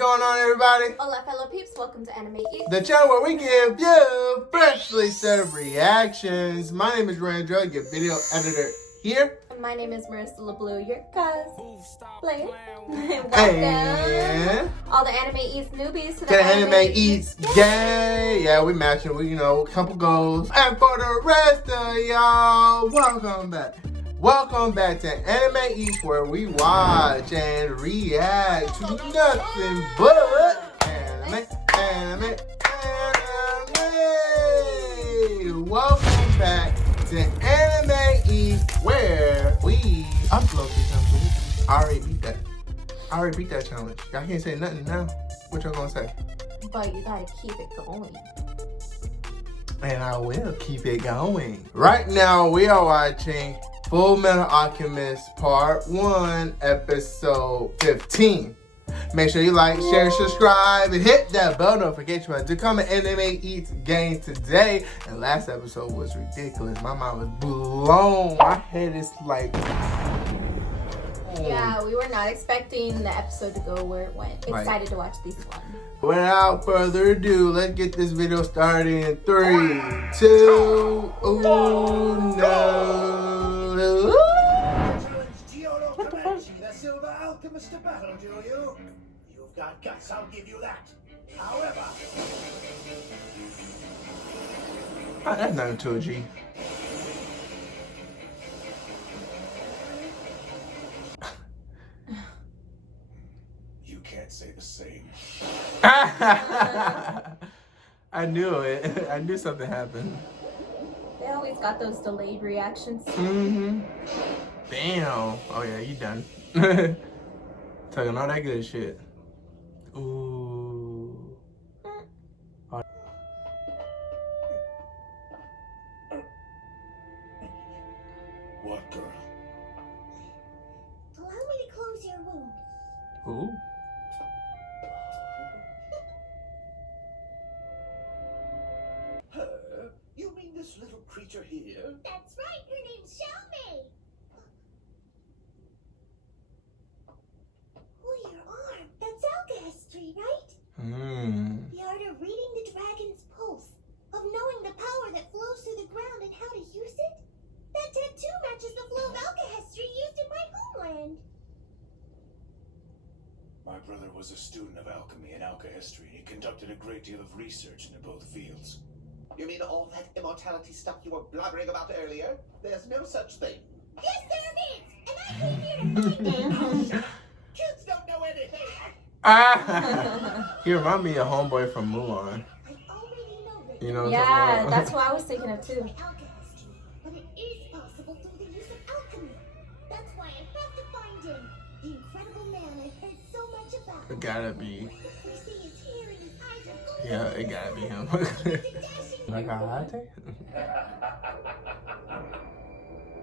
going on, everybody? Hola, fellow peeps. Welcome to Anime Eats, The channel where we give you freshly served reactions. My name is Randra, your video editor here. And my name is Marissa LeBlue, your cuz. Play it. Welcome. And all the Anime Eats newbies to the Anime Eats gang. Yeah, we matching. We, a couple goals. And for the rest of y'all, welcome back. Welcome back to Anime Eats, where we watch and react to nothing but anime. Welcome back to Anime Eats, where I'm slow something. I already beat that challenge. Y'all can't say nothing now. What y'all gonna say? But you gotta keep it going. And I will keep it going. Right now, we are watching Fullmetal Alchemist Part 1, Episode 15. Make sure you like, share, subscribe, and hit that bell notification button to come to Anime Eats game today. And last episode was ridiculous. My mind was blown. My head is like... Yeah, we were not expecting the episode to go where it went. Right. Excited to watch this one. Without further ado, let's get this video started in 3, 2, 1. The Silver Alchemist Battle, do you? You've got guts, I'll give you that. However... Oh, that's nothing to a G. You can't say the same. I knew it. I knew something happened. They always got those delayed reactions. Mm-hmm. Damn. Oh yeah, you done. Talking all that good shit. Ooh. What, girl? Allow me to close your wound. Ooh. Her? You mean this little creature here? That's right, her name's Xiaomei. Oh, your arm. That's alchemy, right? The art of reading the dragon's pulse, of knowing the power that flows through the ground and how to use it. That tattoo matches the flow of alchemy used in my homeland. My brother was a student of alchemy and alchemy. He conducted a great deal of research into both fields. You mean all that immortality stuff you were blabbering about earlier? There's no such thing. Yes, there is, and I came here to find it. Kids don't know anything. He remind me of homeboy from Mulan. I already know that. You know what I'm Yeah, talking about? that's what I was thinking of too. Alchemistry, but it is possible through the use of alchemy. That's why I have to find him. The incredible man I've heard so much about. It gotta be. You see his hair and his eyes are golden. Yeah, it gotta be him. Like a latte?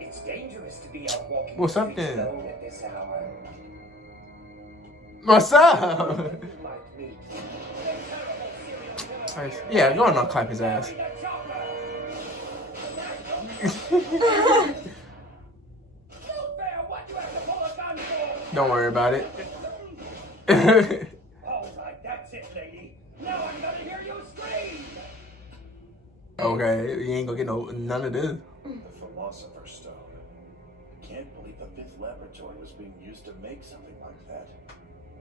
It's dangerous to be out walking What's up streets then? alone at this hour. What's up? You might meet the terrible serial killer. Yeah, go on and clap his ass. What you have to pull a gun for? Don't worry about it. All right, that's it, lady. Now I'm gonna hear you scream. Okay, you ain't gonna get none of this. The Philosopher's Stone. I can't believe the 5th laboratory was being used to make something like that.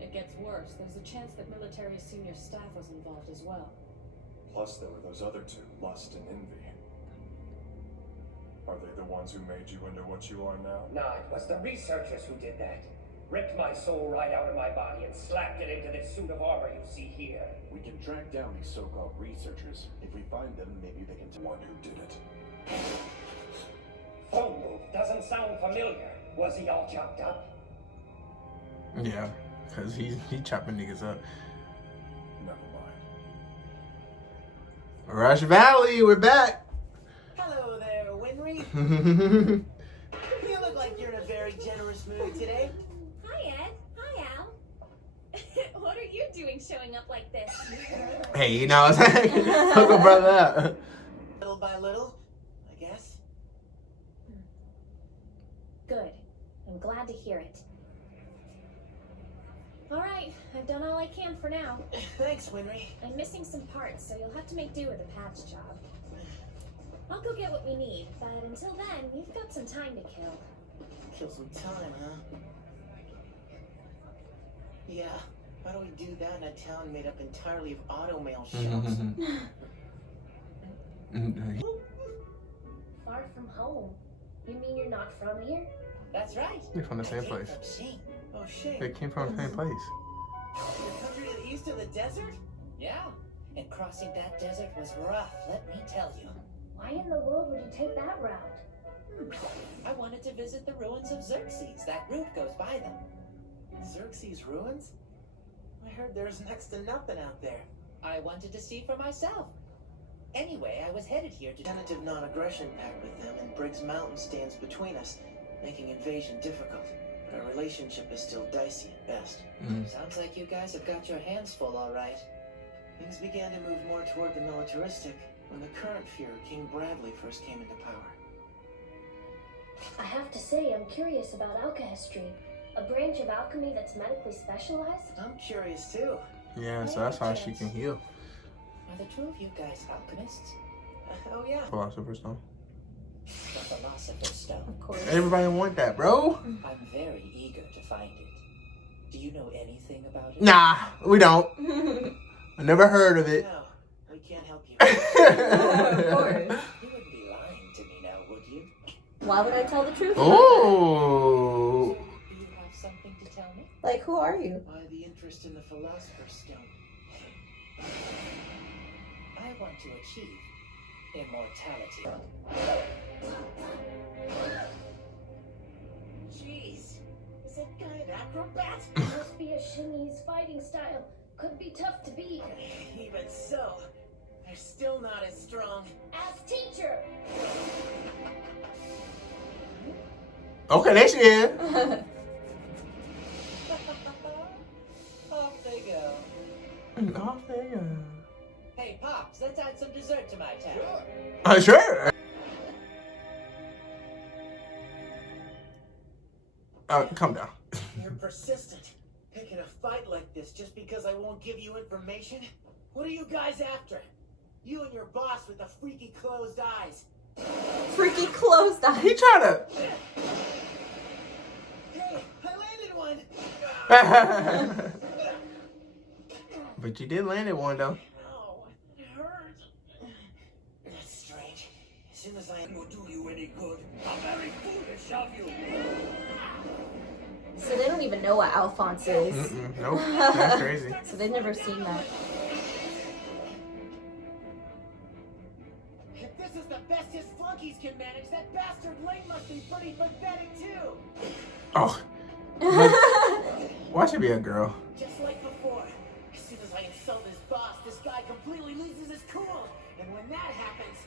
It gets worse. There's a chance that military senior staff was involved as well. Plus, there were those other two, Lust and Envy. Are they the ones who made you into what you are now? No, it was the researchers who did that. Ripped my soul right out of my body and slapped it into this suit of armor you see here. We can track down these so-called researchers. If we find them, maybe they can tell one who did it. Phone booth doesn't sound familiar. Was he all chopped up? Yeah, cause he chopping niggas up. Never mind. Rush Valley, we're back. Hello there, Winry. You look like you're in a very generous mood today. Hi, Ed. Hi, Al. What are you doing showing up like this? Hey, you know what I'm saying? Hook a brother up. Little by little, I guess. Good. I'm glad to hear it. Alright, I've done all I can for now. Thanks, Winry. I'm missing some parts, so you'll have to make do with a patch job. I'll go get what we need, but until then, you've got some time to kill. Kill some time, huh? Yeah. How do we do that in a town made up entirely of automail shells? Far from home. You mean you're not from here? That's right. They're from the same place. Oh, shit. They came from the same place. The country to the east of the desert? Yeah. And crossing that desert was rough, let me tell you. Why in the world would you take that route? I wanted to visit the ruins of Xerxes. That route goes by them. Xerxes ruins? I heard there's next to nothing out there. I wanted to see for myself. Anyway, I was headed here to... Tentative non-aggression pact with them, and Briggs Mountain stands between us, making invasion difficult. But our relationship is still dicey at best. Sounds like you guys have got your hands full, all right. Things began to move more toward the militaristic when the current Fuhrer, King Bradley, first came into power. I have to say, I'm curious about alchemy. A branch of alchemy that's medically specialized? I'm curious too. Yeah, so that's how she can heal. Are the two of you guys alchemists? Oh yeah. Philosopher's Stone. The Philosopher's Stone. Of course. Everybody want that, bro. I'm very eager to find it. Do you know anything about it? Nah, we don't. I never heard of it. No, we can't help you. Of course. You wouldn't be lying to me now, would you? Why would I tell the truth? Oh. Do you have something to tell me? Like, who are you? Why the interest in the Philosopher's Stone? I want to achieve immortality. Jeez, is that guy an acrobat? Must be a Shingi's fighting style. Could be tough to beat. Even so, they're still not as strong. As teacher! Okay, there she is. Off they go. Off they go. Hey, Pops, let's add some dessert to my town. Sure. Calm down. You're persistent. Picking a fight like this just because I won't give you information? What are you guys after? You and your boss with the freaky closed eyes. Freaky closed eyes. He trying to. Hey, I landed one. But you did land it one though. Oh, it hurt. That's strange. As soon as I Will do you any good. How very foolish of you. So they don't even know what Alphonse is. Nope, that's crazy. So they've never seen that. If this is the best his flunkies can manage, that bastard Link must be pretty pathetic too. Oh. Why should be a girl? Just like before. As soon as I insult his boss, this guy completely loses his cool. And when that happens...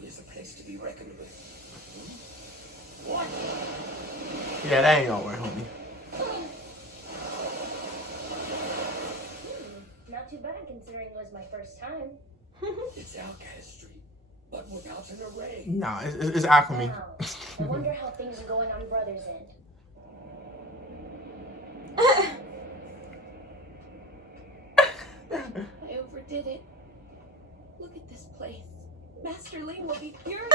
There's a place to be reckoned with. What? Yeah, that ain't gonna work, homie. Not too bad considering it was my first time. It's alchemy, but without an array. Nah, it's alchemy. Wow. I wonder how things are going on Brother's End. I overdid it. Look at this place. Master Ling will be furious.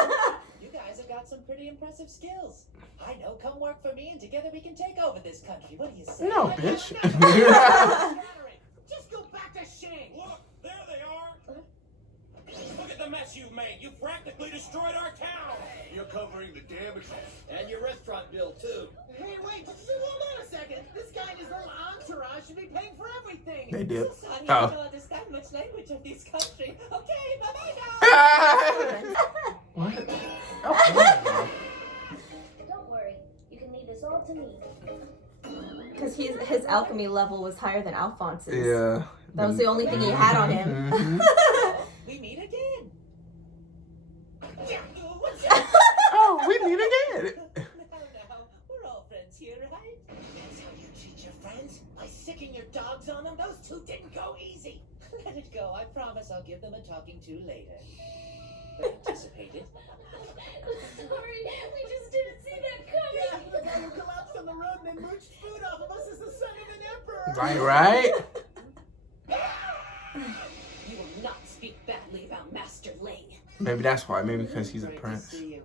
You guys have got some pretty impressive skills. I know, come work for me and together we can take over this country. What do you say? No, bitch. Just go back to Shang. Look, there they are. Look at the mess you've made. You practically destroyed our town. You're covering the damage. And your restaurant bill, too. Hey, wait, just hold on a second. This guy and his little entourage should be paying for everything. They did. Son, you Oh. don't understand much language of this country. Okay, bye-bye now. What? Don't worry, you can leave this all to me. Because his alchemy level was higher than Alphonse's. Yeah. That was the only thing he had on him. We meet again. Oh, we meet again. No, we're all friends here, right? That's how you treat your friends? By sicking your dogs on them? Those two didn't go easy. Let it go. I promise I'll give them a talking to later. Anticipated. Sorry, we just didn't see that coming. Yeah, the guy who collapsed on the run, then mooched food off of us as the son of an emperor. Right? You will not speak badly about Master Ling. Maybe that's why. Maybe because he's a Great to prince. see you.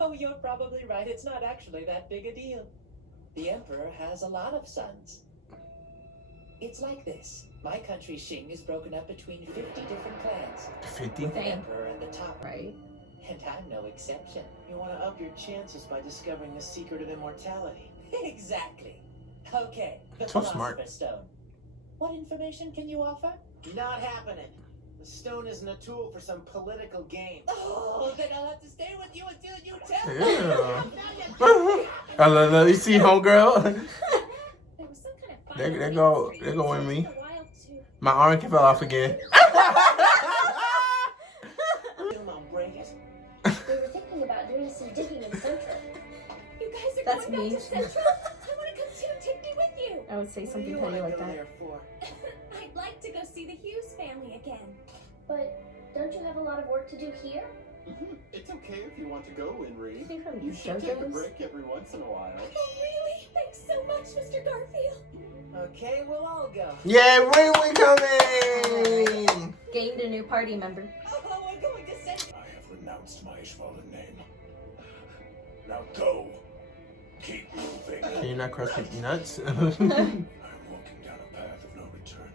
No, you're probably right. It's not actually that big a deal. The Emperor has a lot of sons. It's like this. My country, Xing, is broken up between 50 different clans. 50? With the Emperor at the top. Right. And I'm no exception. You want to up your chances by discovering the secret of immortality. Exactly. Okay, the So smart. Philosopher's Stone. What information can you offer? Not happening. The stone isn't a tool for some political game. Oh, then I'll have to stay with you until you tell me. Yeah. I love you see, homegirl? There was some kind of fire There in go the street. with me. It took a while to- My arm fell off again. I'll break it. We were thinking about doing some digging in Central. You guys are That's going me. back to Central? I want to come too. Take me with you. I would say What do something you petty want to like go that. there for? I'd like to go see the Hughes family again. But don't you have a lot of work to do here? It's okay if you want to go, I Winry. think from You should take a JoJo's. break every once in a while. Oh, really? Thanks so much, Mr. Garfield. Okay, we'll all go. Yeah, when we coming? Gained a new party member. Oh, we're going to send. I have renounced my Ishvalan name. Now go. Keep moving. Can you not crush your nuts? I'm walking down a path of no return.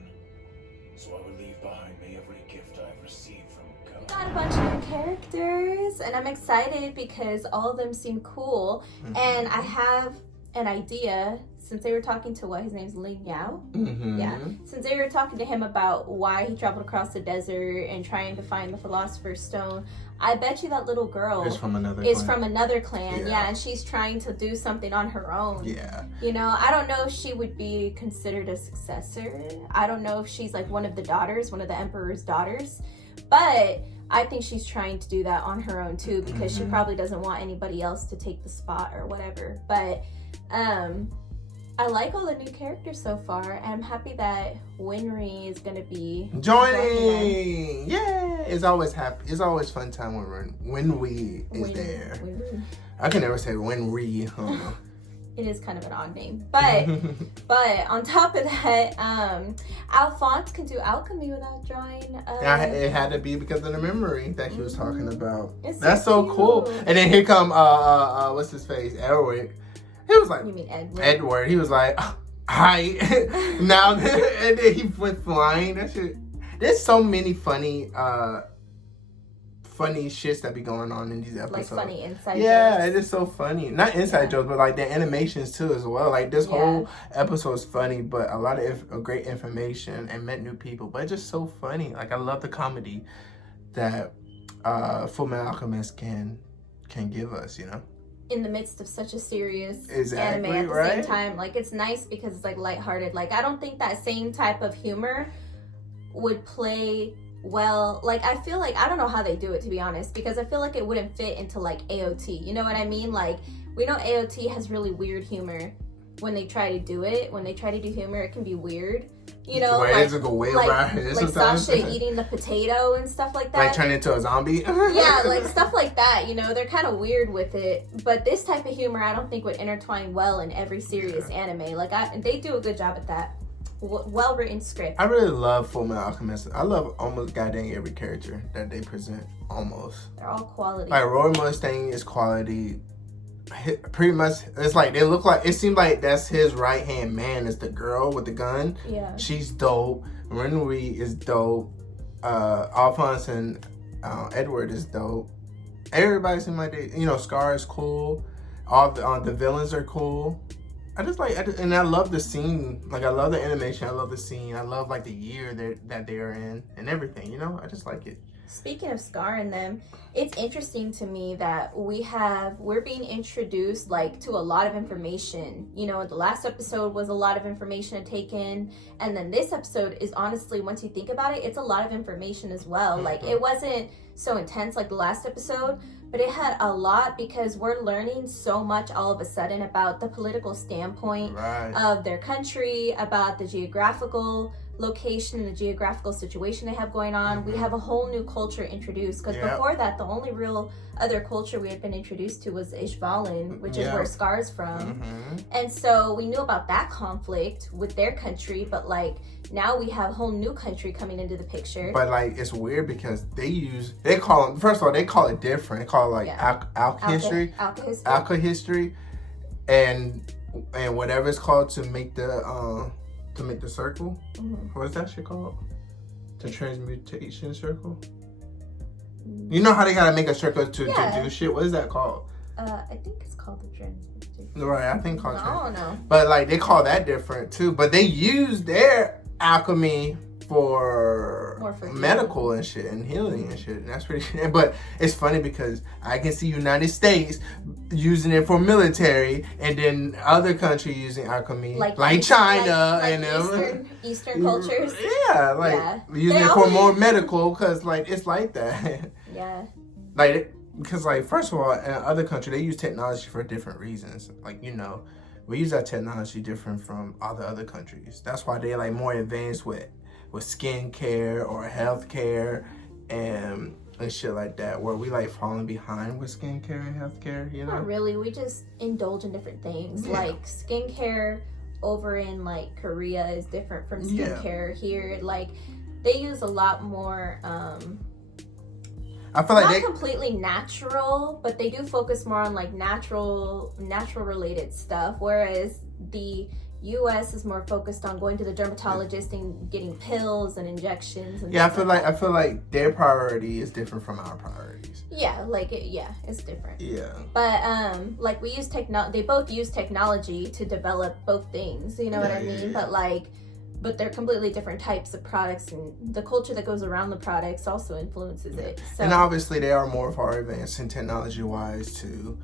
So I will leave behind me every gift I've received from God. Got a bunch of new characters, and I'm excited because all of them seem cool. And I have an idea, since they were talking to his name's Ling Yao. Yeah. Since they were talking to him about why he traveled across the desert and trying to find the Philosopher's Stone, I bet you that little girl It's from another is clan. from another clan. Yeah. Yeah, and she's trying to do something on her own. Yeah. You know, I don't know if she would be considered a successor. I don't know if she's like one of the daughters, one of the Emperor's daughters. But I think she's trying to do that on her own too, because she probably doesn't want anybody else to take the spot or whatever. But I like all the new characters so far, and I'm happy that Winry is gonna be Joining! Yeah! It's always happy. It's always fun time when we is there. Winry. I can never say when we. It is kind of an odd name, but on top of that, Alphonse can do alchemy without drawing. It had to be because of the memory that he was talking about. It's That's so cool. cute. And then here come what's his face, Edward. He was like, You mean Edward? Edward. He was like, hi. Now and then he went flying. That shit. There's so many funny shits that be going on in these episodes. Like funny inside Yeah, jokes. it is so funny. Not inside jokes, but like the animations too as well. Like this whole episode is funny, but a lot of great information and met new people. But it's just so funny. Like I love the comedy that Fullmetal Alchemist can give us. You know. In the midst of such a serious Exactly, anime at the right? same time. Like, it's nice because it's like lighthearted. Like, I don't think that same type of humor would play well. Like, I feel like, I don't know how they do it, to be honest, because I feel like it wouldn't fit into like AOT. You know what I mean? Like, we know AOT has really weird humor when they try to do it. When they try to do humor, it can be weird. You know, like Sasha eating the potato and stuff like that. Like turn into a zombie. Yeah, like stuff like that. You know, they're kind of weird with it. But this type of humor, I don't think would intertwine well in every serious anime. Like, they do a good job at that. Well written script. I really love Fullmetal Alchemist. I love almost goddamn every character that they present. Almost. They're all quality. Like Roy Mustang is quality. Pretty much, it's like they look like. It seems like that's his right hand man. Is the girl with the gun? Yeah. She's dope. Renry is dope. Alphonse and Edward is dope. Everybody seems like they. You know, Scar is cool. All the villains are cool. And I love the scene. Like I love the animation. I love the scene. I love like the year that they are in and everything. You know, I just like it. Speaking of Scar and them, it's interesting to me that we're being introduced like to a lot of information. You know, the last episode was a lot of information to take in, and then this episode is honestly, once you think about it, it's a lot of information as well. Like it wasn't so intense like the last episode, but it had a lot because we're learning so much all of a sudden about the political standpoint of their country, about the geographical location and the geographical situation they have going on. We have a whole new culture introduced, because before that, the only real other culture we had been introduced to was Ishvalan, which is where Scar's from. And so we knew about that conflict with their country, but like now we have a whole new country coming into the picture. But like it's weird because they call them, first of all, they call it different. They call it like Alka history, and whatever it's called to make the circle. What is that shit called? The transmutation circle. You know how they gotta make a circle to do shit? What is that called? I think it's called the transmutation. Right, I think called. I don't know. But like they call that different too. But they use their alchemy for medical and shit and healing and shit. And that's pretty. But it's funny because I can see United States using it for military, and then other countries using alchemy, like China and Eastern cultures. Yeah, using it for more medical because like it's like that. Yeah. Like because like first of all, in other countries they use technology for different reasons. Like we use that technology different from all the other countries. That's why they like more advanced with skincare or healthcare and shit like that, where we like falling behind with skincare and healthcare, Not really. We just indulge in different things. Like skincare over in like Korea is different from skincare here. Like they use a lot more I feel like not completely natural, but they do focus more on like natural related stuff, whereas the US is more focused on going to the dermatologist and getting pills and injections and I feel like their priority is different from our priorities. It's different. But like we use they both use technology to develop both things, you know what I mean? But they're completely different types of products, and the culture that goes around the products also influences it. So. And obviously they are more far advanced in technology wise too,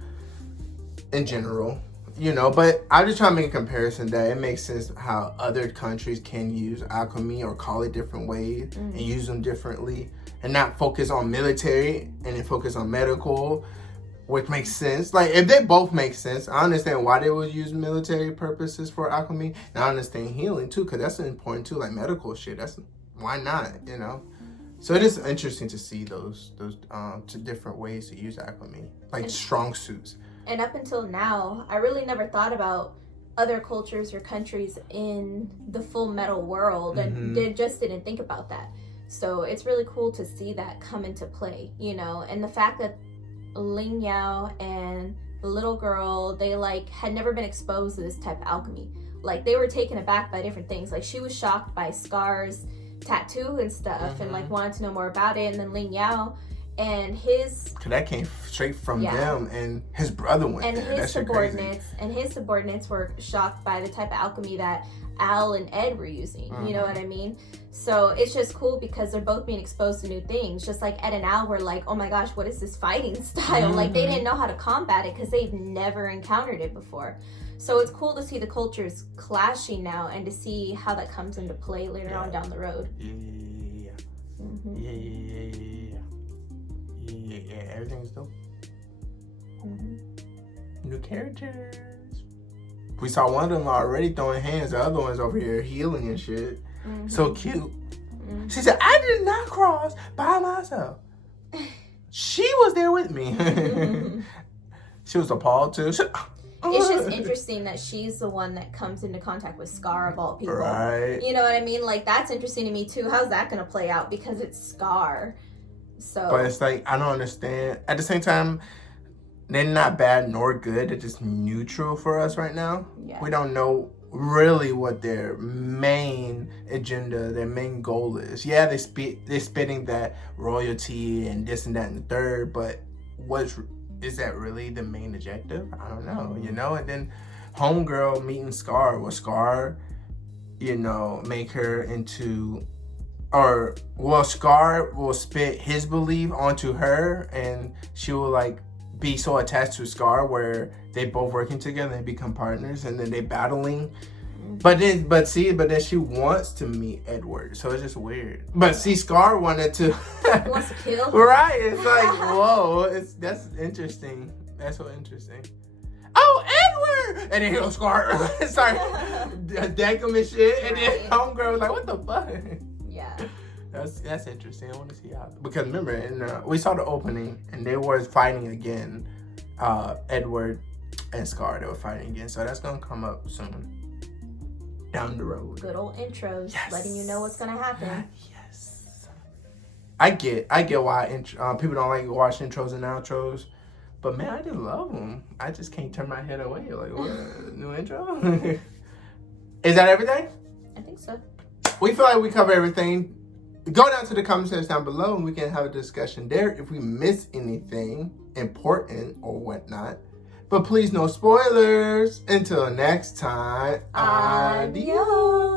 in general. But I'm just trying to make a comparison that it makes sense how other countries can use alchemy or call it different ways and use them differently, and not focus on military and then focus on medical, which makes sense. Like if they both make sense, I understand why they would use military purposes for alchemy, and I understand healing too, because that's important too, like medical shit. That's why not, So it is interesting to see those two different ways to use alchemy, like strong suits. And up until now, I really never thought about other cultures or countries in the full metal world, and just didn't think about that. So it's really cool to see that come into play, and the fact that Ling Yao and the little girl, they like had never been exposed to this type of alchemy. Like they were taken aback by different things. Like she was shocked by Scar's tattoo and stuff, and like wanted to know more about it. And then Ling Yao and his, cause that came straight from them, and his brother went and there. His subordinates were shocked by the type of alchemy that Al and Ed were using. You know what I mean? So it's just cool because they're both being exposed to new things. Just like Ed and Al were like, oh my gosh, what is this fighting style? Like they didn't know how to combat it because they've never encountered it before. So it's cool to see the cultures clashing now and to see how that comes into play later on down the road. Everything's dope. New characters. We saw one of them already throwing hands. The other one's over here healing and shit. So cute. She said, I did not cross by myself. She was there with me. She was appalled too. It's just interesting that she's the one that comes into contact with Scar of all people. Right. You know what I mean? Like that's interesting to me too. How's that going to play out? Because it's Scar. So. But it's like, I don't understand. At the same time, they're not bad nor good. They're just neutral for us right now. Yeah. We don't know really what their main agenda, their main goal is. Yeah, they're spitting that royalty and this and that and the third, but is that really the main objective? I don't know, And then Homegirl meeting Scar. Will Scar, make her into... Scar will spit his belief onto her, and she will like be so attached to Scar where they both working together and become partners, and then they battling. But then she wants to meet Edward, so it's just weird. But see, Scar wanted to. He wants to kill. Right? It's like whoa. That's interesting. That's so interesting. Oh, Edward! And then he'll Scar. Sorry, deck them and shit, and then Right. homegirl was like, "What the fuck?" Yeah. That's interesting. I want to see how, because remember, we saw the opening and they were fighting again. Edward and Scar, they were fighting again, so that's gonna come up soon down the road. Good old intros, letting you know what's gonna happen. Yes. I get why people don't like to watch intros and outros, but man, I just love them. I just can't turn my head away. Like, what? New intro? Is that everything? I think so. We feel like we cover everything. Go down to the comment section down below and we can have a discussion there if we miss anything important or whatnot. But please, no spoilers. Until next time, adios.